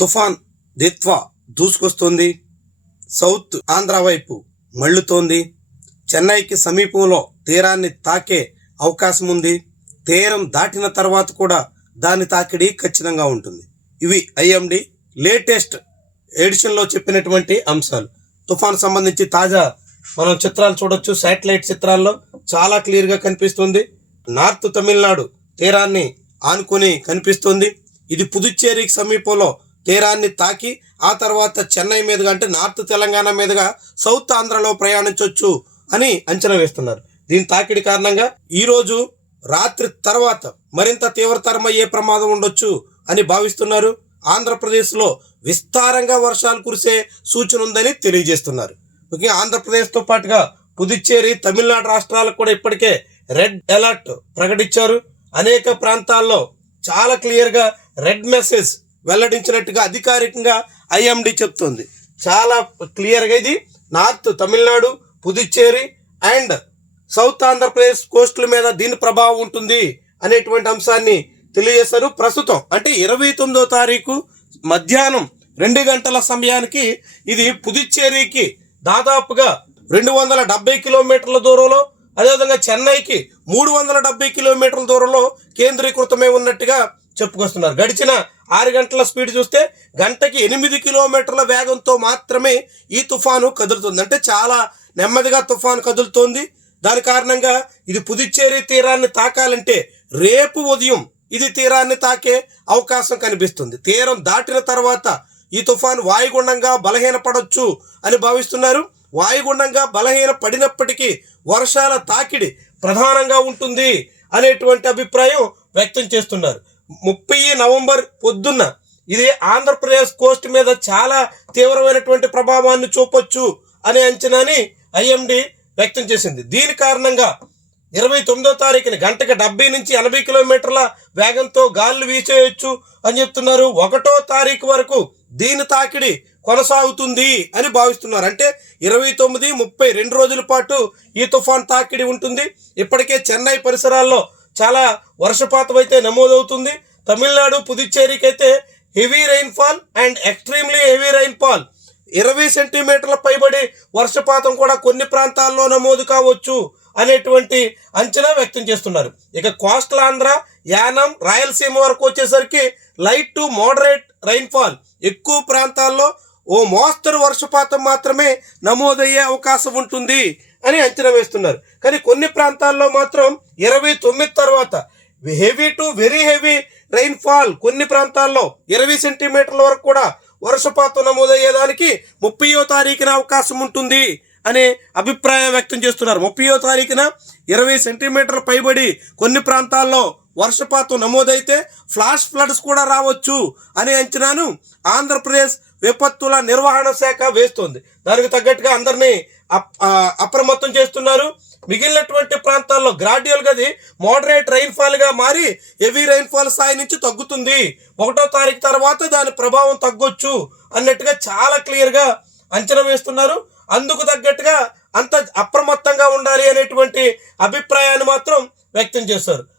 తుఫాన్ దిత్వా దూసుకొస్తుంది. సౌత్ ఆంధ్ర వైపు మళ్ళుతోంది. చెన్నైకి సమీపంలో తీరాన్ని తాకే అవకాశం ఉంది తీరం దాటిన తర్వాత కూడా దాని తాకిడి ఖచ్చితంగా ఉంటుంది. ఇవి ఐఎండి లేటెస్ట్ ఎడిషన్లో చెప్పినటువంటి అంశాలు. తుఫాన్ సంబంధించి తాజా మనం చిత్రాలు చూడొచ్చు. శాటిలైట్ చిత్రాల్లో చాలా క్లియర్గా కనిపిస్తుంది. నార్త్ తమిళనాడు తీరాన్ని ఆనుకొని కనిపిస్తుంది. ఇది పుదుచ్చేరికి సమీపంలో తీరాన్ని తాకి ఆ తర్వాత చెన్నై మీదుగా అంటే నార్త్ తెలంగాణ మీదుగా సౌత్ ఆంధ్రలో ప్రయాణించవచ్చు అని అంచనా వేస్తున్నారు. దీని తాకిడి కారణంగా ఈరోజు రాత్రి తర్వాత మరింత తీవ్రతరమయ్యే ప్రమాదం ఉండొచ్చు అని భావిస్తున్నారు. ఆంధ్రప్రదేశ్లో విస్తారంగా వర్షాలు కురిసే సూచన ఉందని తెలియజేస్తున్నారు. ముఖ్యంగా ఆంధ్రప్రదేశ్తో పాటుగా పుదుచ్చేరి తమిళనాడు రాష్ట్రాలకు కూడా ఇప్పటికే రెడ్ అలర్ట్ ప్రకటించారు. అనేక ప్రాంతాల్లో చాలా క్లియర్గా రెడ్ మెసేజ్ వెల్లడించినట్టుగా అధికారికంగా ఐఎండి చెప్తుంది. చాలా క్లియర్గా ఇది. North Tamil Nadu Puducherry and south Andhra Pradesh కోస్టుల మీద దీని ప్రభావం ఉంటుంది అనేటువంటి అంశాన్ని తెలియజేశారు. ప్రస్తుతం అంటే ఇరవై తొమ్మిదో తారీఖు మధ్యాహ్నం రెండు గంటల సమయానికి ఇది పుదుచ్చేరికి దాదాపుగా రెండు వందల డెబ్బై కిలోమీటర్ల దూరంలో అదేవిధంగా చెన్నైకి మూడు వందల డెబ్బై కిలోమీటర్ల దూరంలో కేంద్రీకృతమై ఉన్నట్టుగా చెప్పుకొస్తున్నారు. గడిచిన ఆరు గంటల స్పీడ్ చూస్తే గంటకి ఎనిమిది కిలోమీటర్ల వేగంతో మాత్రమే ఈ తుఫాను కదులుతుంది. అంటే చాలా నెమ్మదిగా తుఫాను కదులుతోంది. దాని కారణంగా ఇది పుదుచ్చేరి తీరాన్ని తాకాలంటే రేపు ఉదయం ఇది తీరాన్ని తాకే అవకాశం కనిపిస్తుంది. తీరం దాటిన తర్వాత ఈ తుఫాను వాయుగుండంగా బలహీనపడొచ్చు అని భావిస్తున్నారు. వాయుగుండంగా బలహీన పడినప్పటికీ వర్షాల తాకిడి ప్రధానంగా ఉంటుంది అనేటువంటి అభిప్రాయం వ్యక్తం చేస్తున్నారు. ముప్పై నవంబర్ పొద్దున్న ఇది ఆంధ్రప్రదేశ్ కోస్ట్ మీద చాలా తీవ్రమైనటువంటి ప్రభావాన్ని చూపొచ్చు అనే అంచనాని ఐఎండి వ్యక్తం చేసింది. దీని కారణంగా ఇరవై తొమ్మిదో తారీఖున గంటకి డెబ్బై నుంచి ఎనభై కిలోమీటర్ల వేగంతో గాలులు వీచేయొచ్చు అని చెప్తున్నారు. ఒకటో తారీఖు వరకు దీని తాకిడి కొనసాగుతుంది అని భావిస్తున్నారు. అంటే ఇరవై తొమ్మిది ముప్పై రెండు రోజుల పాటు ఈ తుఫాన్ తాకిడి ఉంటుంది. ఇప్పటికే చెన్నై పరిసరాల్లో చాలా వర్షపాతం అయితే నమోదవుతుంది. తమిళనాడు పుదుచ్చేరికి అయితే heavy rainfall and extremely heavy rainfall ఇరవై సెంటీమీటర్ల పైబడి వర్షపాతం కూడా కొన్ని ప్రాంతాల్లో నమోదు కావచ్చు అనేటువంటి అంచనా వ్యక్తం చేస్తున్నారు. ఇక కోస్టల్ ఆంధ్ర యానం రాయలసీమ వరకు వచ్చేసరికి లైట్ టు మోడరేట్ రైన్ఫాల్ ఎక్కువ ప్రాంతాల్లో ఓ మోస్తరు వర్షపాతం మాత్రమే నమోదయ్యే అవకాశం ఉంటుంది. అని అంచనా వేస్తున్నారు. కానీ కొన్ని ప్రాంతాల్లో మాత్రం ఇరవై తొమ్మిది తర్వాత heavy to very heavy rainfall కొన్ని ప్రాంతాల్లో ఇరవై సెంటీమీటర్ల వరకు కూడా వర్షపాతం నమోదయ్యేదానికి ముప్పయో తారీఖున అవకాశం ఉంటుంది అనే అభిప్రాయం వ్యక్తం చేస్తున్నారు. ముప్పయో తారీఖున ఇరవై సెంటీమీటర్ల పైబడి కొన్ని ప్రాంతాల్లో వర్షపాతం నమోదైతే ఫ్లాష్ ఫ్లడ్స్ కూడా రావచ్చు అనే అంచనాను ఆంధ్రప్రదేశ్ విపత్తుల నిర్వహణ శాఖ వేస్తోంది. దానికి తగ్గట్టుగా అందరినీ అప్- అప్రమత్తం చేస్తున్నారు. మిగిలినటువంటి ప్రాంతాల్లో గ్రాడ్యువల్ గది మోడరేట్ రైన్ఫాల్గా మారి హెవీ రైన్ఫాల్ స్థాయి నుంచి తగ్గుతుంది. ఒకటో తారీఖు తర్వాత దాని ప్రభావం తగ్గొచ్చు అన్నట్టుగా చాలా క్లియర్గా అంచనా వేస్తున్నారు. అందుకు తగ్గట్టుగా అంత అప్రమత్తంగా ఉండాలి అనేటువంటి అభిప్రాయాన్ని మాత్రం వ్యక్తం చేశారు.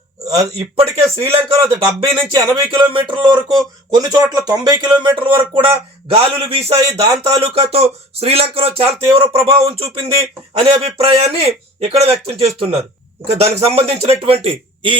ఇప్పటికే శ్రీలంకలో అది డెబ్బై నుంచి ఎనభై కిలోమీటర్ల వరకు కొన్ని చోట్ల తొంభై కిలోమీటర్ల వరకు కూడా గాలులు వీసాయి దాని తాలూకాతో శ్రీలంకలో చాలా తీవ్ర ప్రభావం చూపింది అనే అభిప్రాయాన్ని ఇక్కడ వ్యక్తం చేస్తున్నారు. ఇంకా దానికి సంబంధించినటువంటి ఈ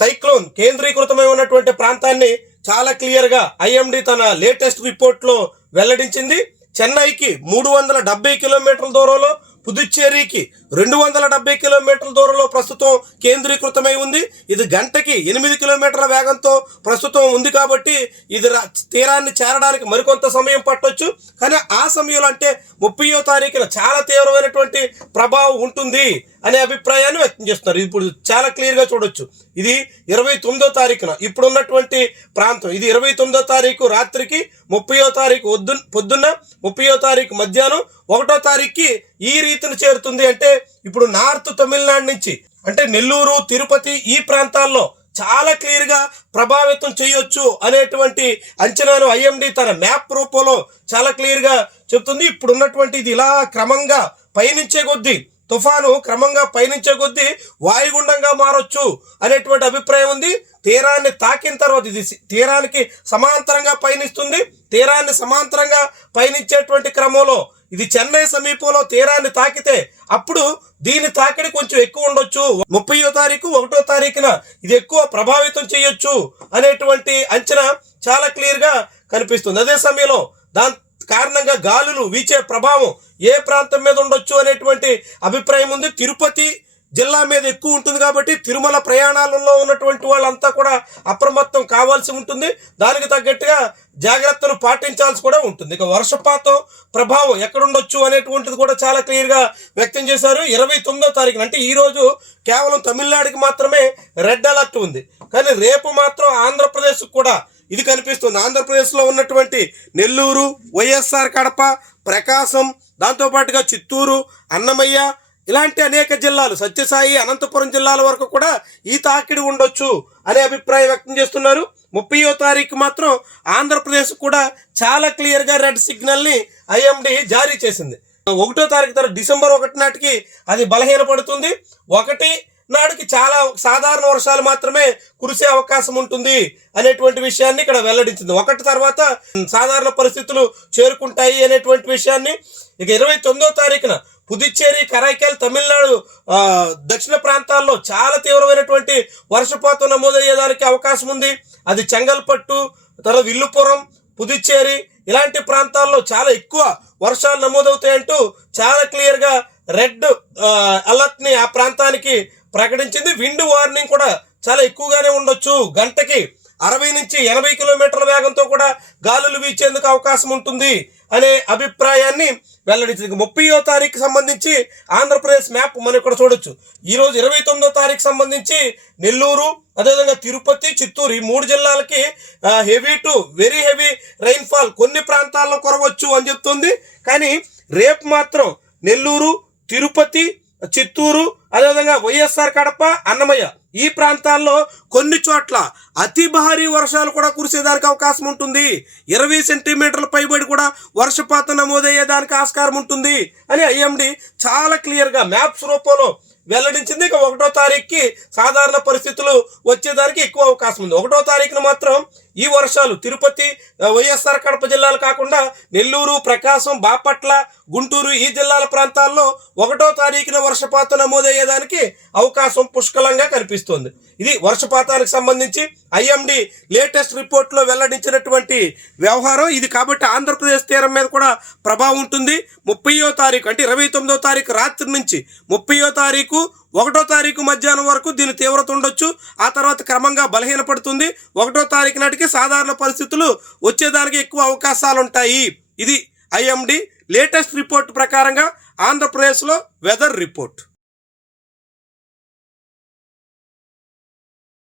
సైక్లోన్ కేంద్రీకృతమై ఉన్నటువంటి ప్రాంతాన్ని చాలా క్లియర్గా ఐఎండి తన లేటెస్ట్ రిపోర్ట్లో వెల్లడించింది. చెన్నైకి మూడు వందల డెబ్బై కిలోమీటర్ల దూరంలో పుదుచ్చేరికి రెండు వందల డెబ్బై కిలోమీటర్ల దూరంలో ప్రస్తుతం కేంద్రీకృతమై ఉంది. ఇది గంటకి ఎనిమిది కిలోమీటర్ల వేగంతో ప్రస్తుతం ఉంది కాబట్టి ఇది తీరాన్ని చేరడానికి మరికొంత సమయం పట్టొచ్చు. కానీ ఆ సమయంలో అంటే ముప్పయో తారీఖున చాలా తీవ్రమైనటువంటి ప్రభావం ఉంటుంది. అనే అభిప్రాయాన్ని వ్యక్తం చేస్తున్నారు. ఇప్పుడు చాలా క్లియర్గా చూడొచ్చు. ఇది ఇరవై తొమ్మిదో తారీఖున ఇప్పుడు ఉన్నటువంటి ప్రాంతం. ఇది ఇరవై తొమ్మిదో తారీఖు రాత్రికి ముప్పయో తారీఖు వద్దు పొద్దున్న ముప్పయో తారీఖు మధ్యాహ్నం ఒకటో తారీఖుకి ఈ రీతిన చేరుతుంది అంటే ఇప్పుడు నార్త్ తమిళనాడు నుంచి అంటే నెల్లూరు తిరుపతి ఈ ప్రాంతాల్లో చాలా క్లియర్గా ప్రభావితం చేయొచ్చు అనేటువంటి అంచనాను ఐఎండి తన మ్యాప్ రూపంలో చాలా క్లియర్గా చెప్తుంది. ఇప్పుడున్నటువంటి ఇది ఇలా క్రమంగా పయనించే కొద్దీ తుఫాను క్రమంగా పయనించే కొద్దీ వాయుగుండంగా మారొచ్చు అనేటువంటి అభిప్రాయం ఉంది. తీరాన్ని తాకిన తర్వాత ఇది తీరానికి సమాంతరంగా పయనిస్తుంది. తీరాన్ని సమాంతరంగా పయనించేటువంటి క్రమంలో ఇది చెన్నై సమీపంలో తీరాన్ని తాకితే అప్పుడు దీని తాకిడి కొంచెం ఎక్కువ ఉండొచ్చు. ముప్పయో తారీఖు ఒకటో తారీఖున ఇది ఎక్కువ ప్రభావితం చేయొచ్చు అనేటువంటి అంచనా చాలా క్లియర్గా కనిపిస్తుంది. అదే సమయంలో దాని కారణంగా గాలులు వీచే ప్రభావం ఏ ప్రాంతం మీద ఉండొచ్చు అనేటువంటి అభిప్రాయం ఉంది. తిరుపతి జిల్లా మీద ఎక్కువ ఉంటుంది కాబట్టి తిరుమల ప్రయాణాలలో ఉన్నటువంటి వాళ్ళంతా కూడా అప్రమత్తం కావాల్సి ఉంటుంది. దానికి తగ్గట్టుగా జాగ్రత్తలు పాటించాల్సి కూడా ఉంటుంది. ఇక వర్షపాతం ప్రభావం ఎక్కడుండొచ్చు అనేటువంటిది కూడా చాలా క్లియర్గా వ్యక్తం చేశారు. ఇరవై తొమ్మిదో తారీఖున అంటే ఈరోజు కేవలం తమిళనాడుకి మాత్రమే రెడ్ అలర్ట్ ఉంది. కానీ రేపు మాత్రం ఆంధ్రప్రదేశ్కు కూడా ఇది కనిపిస్తుంది. ఆంధ్రప్రదేశ్లో ఉన్నటువంటి నెల్లూరు వైఎస్ఆర్ కడప ప్రకాశం దాంతోపాటుగా చిత్తూరు అన్నమయ్య ఇలాంటి అనేక జిల్లాలు సత్యసాయి అనంతపురం జిల్లాల వరకు కూడా ఈ తాకిడి ఉండొచ్చు అనే అభిప్రాయం వ్యక్తం చేస్తున్నారు. ముప్పయో తారీఖు మాత్రం ఆంధ్రప్రదేశ్ కూడా చాలా క్లియర్గా రెడ్ సిగ్నల్ని ఐఎండి జారీ చేసింది. ఒకటో తారీఖు తర్వాత డిసెంబర్ ఒకటి నాటికి అది బలహీనపడుతుంది. ఒకటి నాడుకి చాలా సాధారణ వర్షాలు మాత్రమే కురిసే అవకాశం ఉంటుంది అనేటువంటి విషయాన్ని ఇక్కడ వెల్లడించింది. ఒకటి తర్వాత సాధారణ పరిస్థితులు చేరుకుంటాయి అనేటువంటి విషయాన్ని ఇక ఇరవై తొమ్మిదో తారీఖున పుదుచ్చేరి కరైకల్ తమిళనాడు దక్షిణ ప్రాంతాల్లో చాలా తీవ్రమైనటువంటి వర్షపాతం నమోదయ్యేదానికి అవకాశం ఉంది. అది చెంగల్పట్టు తర్వాత విల్లుపురం పుదుచ్చేరి ఇలాంటి ప్రాంతాల్లో చాలా ఎక్కువ వర్షాలు నమోదవుతాయంటూ చాలా క్లియర్గా రెడ్ అలర్ట్ని ఆ ప్రాంతానికి ప్రకటించింది విండ్ వార్నింగ్ కూడా చాలా ఎక్కువగానే ఉండొచ్చు. గంటకి అరవై నుంచి ఎనభై కిలోమీటర్ల వేగంతో కూడా గాలులు వీచేందుకు అవకాశం ఉంటుంది అనే అభిప్రాయాన్ని వెల్లడించింది. ముప్పయో తారీఖు సంబంధించి ఆంధ్రప్రదేశ్ మ్యాప్ మనం ఇక్కడ చూడొచ్చు. ఈ రోజు ఇరవై తొమ్మిదో తారీఖు సంబంధించి నెల్లూరు అదేవిధంగా తిరుపతి చిత్తూరు ఈ మూడు జిల్లాలకి heavy to very heavy rainfall కొన్ని ప్రాంతాల్లో కొరవచ్చు అని చెప్తుంది. కానీ రేపు మాత్రం నెల్లూరు తిరుపతి చిత్తూరు అదేవిధంగా వైఎస్ఆర్ కడప అన్నమయ్య. ఈ ప్రాంతాల్లో కొన్ని చోట్ల అతి భారీ వర్షాలు కూడా కురిసేదానికి అవకాశం ఉంటుంది. ఇరవై సెంటీమీటర్ల పైబడి కూడా వర్షపాతం నమోదయ్యేదానికి ఆస్కారం ఉంటుంది అని ఐఎండి చాలా క్లియర్గా మ్యాప్స్ రూపంలో వెల్లడించింది. ఇక ఒకటో తారీఖుకి సాధారణ పరిస్థితులు వచ్చేదానికి ఎక్కువ అవకాశం ఉంది. ఒకటో తారీఖున మాత్రం ఈ వర్షాలు తిరుపతి వైఎస్ఆర్ కడప జిల్లాలు కాకుండా నెల్లూరు ప్రకాశం బాపట్ల గుంటూరు ఈ జిల్లాల ప్రాంతాల్లో ఒకటో తారీఖున వర్షపాతం నమోదయ్యేదానికి అవకాశం పుష్కలంగా కనిపిస్తోంది. ఇది వర్షపాతానికి సంబంధించి ఐఎండి లేటెస్ట్ రిపోర్ట్లో వెల్లడించినటువంటి వ్యవహారం. ఇది కాబట్టి ఆంధ్రప్రదేశ్ తీరం మీద కూడా ప్రభావం ఉంటుంది. ముప్పయో తారీఖు అంటే ఇరవై తొమ్మిదో తారీఖు రాత్రి నుంచి ముప్పయో తారీఖు ఒకటో తారీఖు మధ్యాహ్నం వరకు దీని తీవ్రత ఉండొచ్చు. ఆ తర్వాత క్రమంగా బలహీనపడుతుంది. ఒకటో తారీఖు నాటికి సాధారణ పరిస్థితులు వచ్చేదానికి ఎక్కువ అవకాశాలు ఉంటాయి. ఇది ఐఎండి లేటెస్ట్ రిపోర్ట్ ప్రకారంగా ఆంధ్రప్రదేశ్లో వెదర్ రిపోర్ట్.